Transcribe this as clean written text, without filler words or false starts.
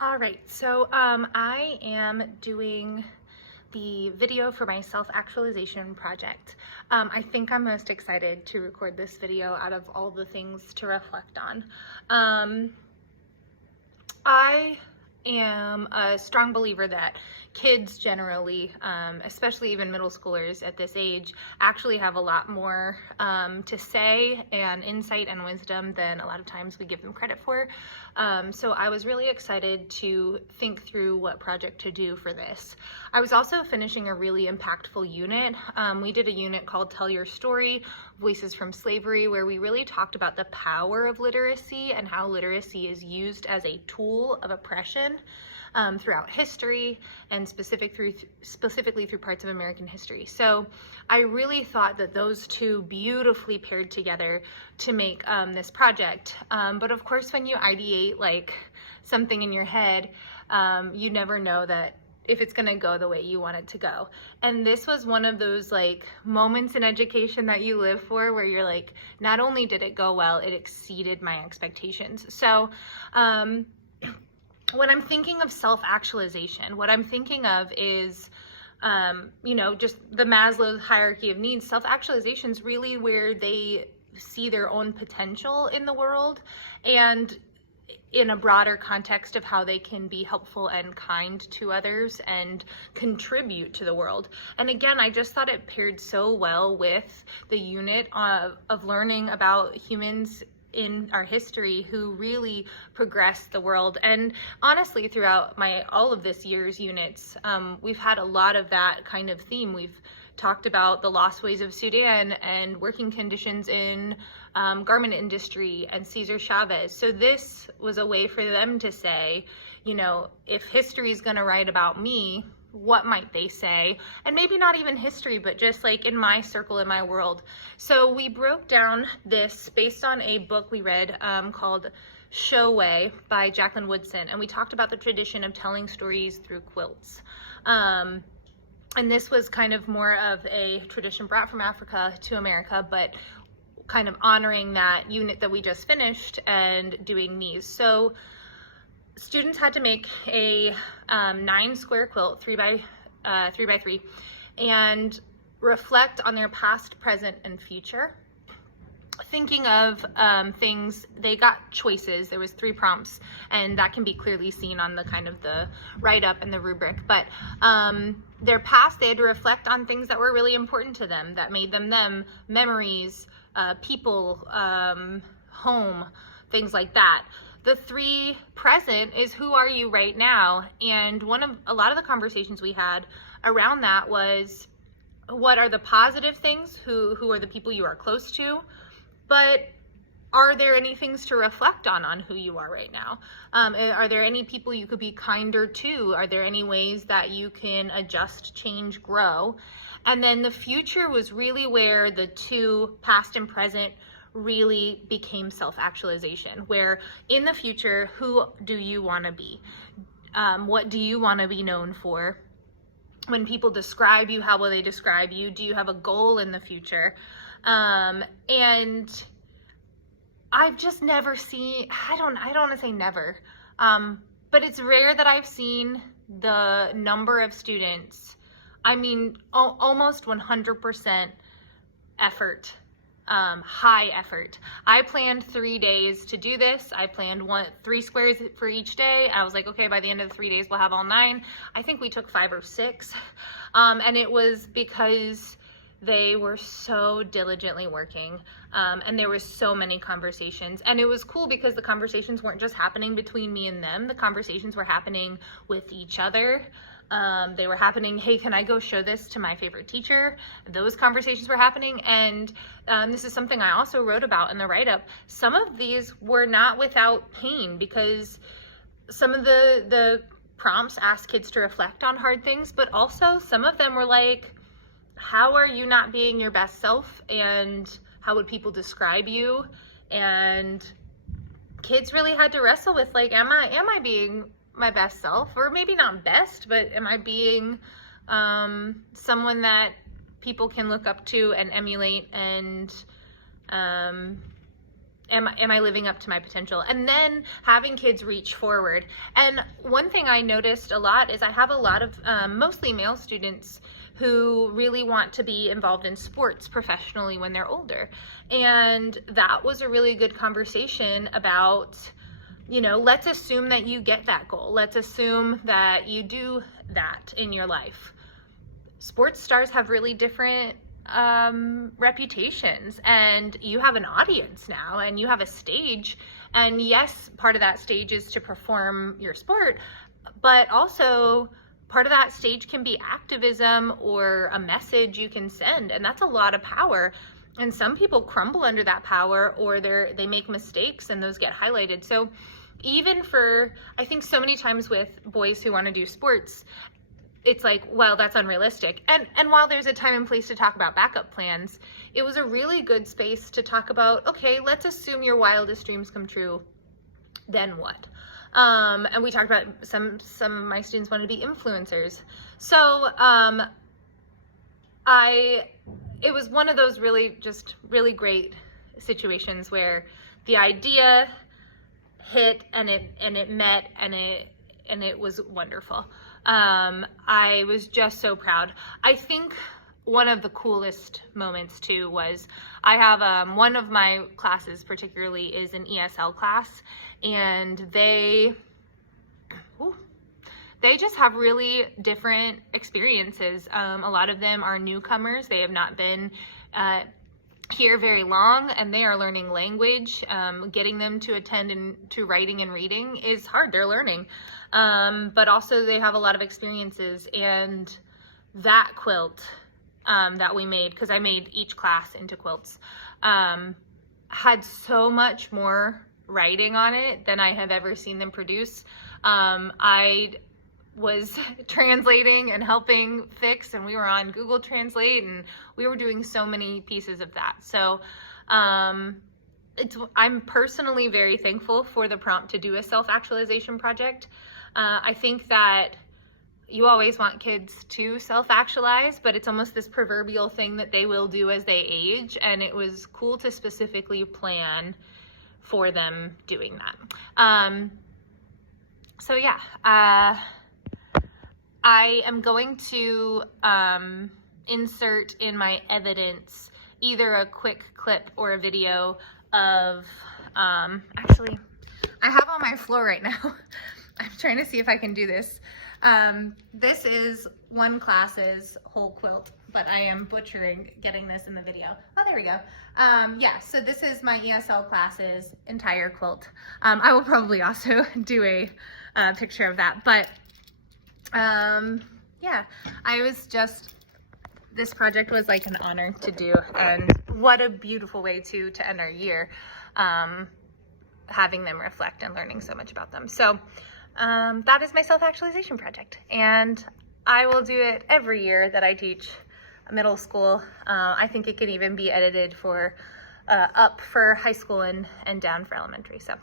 All right, so I am doing the video for my self-actualization project. I think I'm most excited to record this video out of all the things to reflect on. I am a strong believer that kids generally, especially even middle schoolers at this age, actually have a lot more to say and insight and wisdom than a lot of times we give them credit for. So I was really excited to think through what project to do for this. I was also finishing a really impactful unit. We did a unit called Tell Your Story, Voices from Slavery, where we really talked about the power of literacy and how literacy is used as a tool of oppression throughout history and specifically through parts of American history. So I really thought that those two beautifully paired together to make this project. But of course, when you ideate like something in your head, you never know that if it's gonna go the way you want it to go. And this was one of those like moments in education that you live for where you're like, not only did it go well, it exceeded my expectations. So when I'm thinking of self-actualization, what I'm thinking of is, just the Maslow's hierarchy of needs. Self-actualization is really where they see their own potential in the world and in a broader context of how they can be helpful and kind to others and contribute to the world. And again, I just thought it paired so well with the unit of learning about humans in our history who really progressed the world. And honestly, throughout all of this year's units, we've had a lot of that kind of theme. We've talked about the lost ways of Sudan and working conditions in garment industry and Cesar Chavez. So this was a way for them to say, if history is going to write about me, what might they say? And maybe not even history, but just like in my circle, in my world. So we broke down this based on a book we read called Show Way by Jacqueline Woodson. And we talked about the tradition of telling stories through quilts. And this was kind of more of a tradition brought from Africa to America, but kind of honoring that unit that we just finished and doing these. So students had to make a 9 square quilt, 3 by 3, and reflect on their past, present, and future. Thinking of things, they got choices. There was 3 prompts, and that can be clearly seen on the kind of the write-up and the rubric. But their past, they had to reflect on things that were really important to them, that made them, memories, people, home, things like that. The 3 present is who are you right now? And a lot of the conversations we had around that was, what are the positive things? Who are the people you are close to? But are there any things to reflect on who you are right now? Are there any people you could be kinder to? Are there any ways that you can adjust, change, grow? And then the future was really where the 2, past and present, really became self-actualization, where in the future, who do you want to be? What do you want to be known for? When people describe you, how will they describe you? Do you have a goal in the future? And I've just never seen, I don't want to say never, but it's rare that I've seen the number of students, almost 100% effort. High effort. I planned 3 days to do this. I planned 3 squares for each day. I was like, okay, by the end of the 3 days, we'll have all 9. I think we took 5 or 6. And it was because they were so diligently working. And there were so many conversations. And it was cool because the conversations weren't just happening between me and them. The conversations were happening with each other. They were happening, hey, can I go show this to my favorite teacher? Those conversations were happening. And this is something I also wrote about in the write-up. Some of these were not without pain because some of the prompts asked kids to reflect on hard things, but also some of them were like, how are you not being your best self? And how would people describe you? And kids really had to wrestle with like, am I being my best self? Or maybe not best, but am I being someone that people can look up to and emulate and am I living up to my potential? And then having kids reach forward. And one thing I noticed a lot is I have a lot of mostly male students who really want to be involved in sports professionally when they're older. And that was a really good conversation about, you know, let's assume that you get that goal. Let's assume that you do that in your life. Sports stars have really different reputations, and you have an audience now, and you have a stage, and yes, part of that stage is to perform your sport, but also part of that stage can be activism or a message you can send, and that's a lot of power. And some people crumble under that power, or they make mistakes and those get highlighted. So even for, I think so many times with boys who want to do sports, it's like, well, that's unrealistic. And while there's a time and place to talk about backup plans, it was a really good space to talk about, okay, let's assume your wildest dreams come true, then what? And we talked about some of my students wanted to be influencers. So it was one of those really great situations where the idea hit and it met and it was wonderful. I was just so proud. I think one of the coolest moments too was I have one of my classes particularly is an ESL class, and they just have really different experiences. A lot of them are newcomers. They have not been here very long, and they are learning language. Getting them to attend and to writing and reading is hard. They're learning. But also they have a lot of experiences, and that quilt that we made, because I made each class into quilts, had so much more writing on it than I have ever seen them produce. I was translating and helping fix, and we were on Google Translate, and we were doing so many pieces of that. So I'm personally very thankful for the prompt to do a self-actualization project. I think that you always want kids to self-actualize, but it's almost this proverbial thing that they will do as they age, and it was cool to specifically plan for them doing that. So yeah, I am going to insert in my evidence either a quick clip or a video of, actually, I have on my floor right now. I'm trying to see if I can do this. This is one class's whole quilt, but I am butchering getting this in the video. Oh, there we go. Yeah, so this is my ESL class's entire quilt. I will probably also do a picture of that, but yeah, this project was like an honor to do, and what a beautiful way to end our year, having them reflect and learning so much about them. So that is my self-actualization project, and I will do it every year that I teach middle school. I think it can even be edited for up for high school and down for elementary. So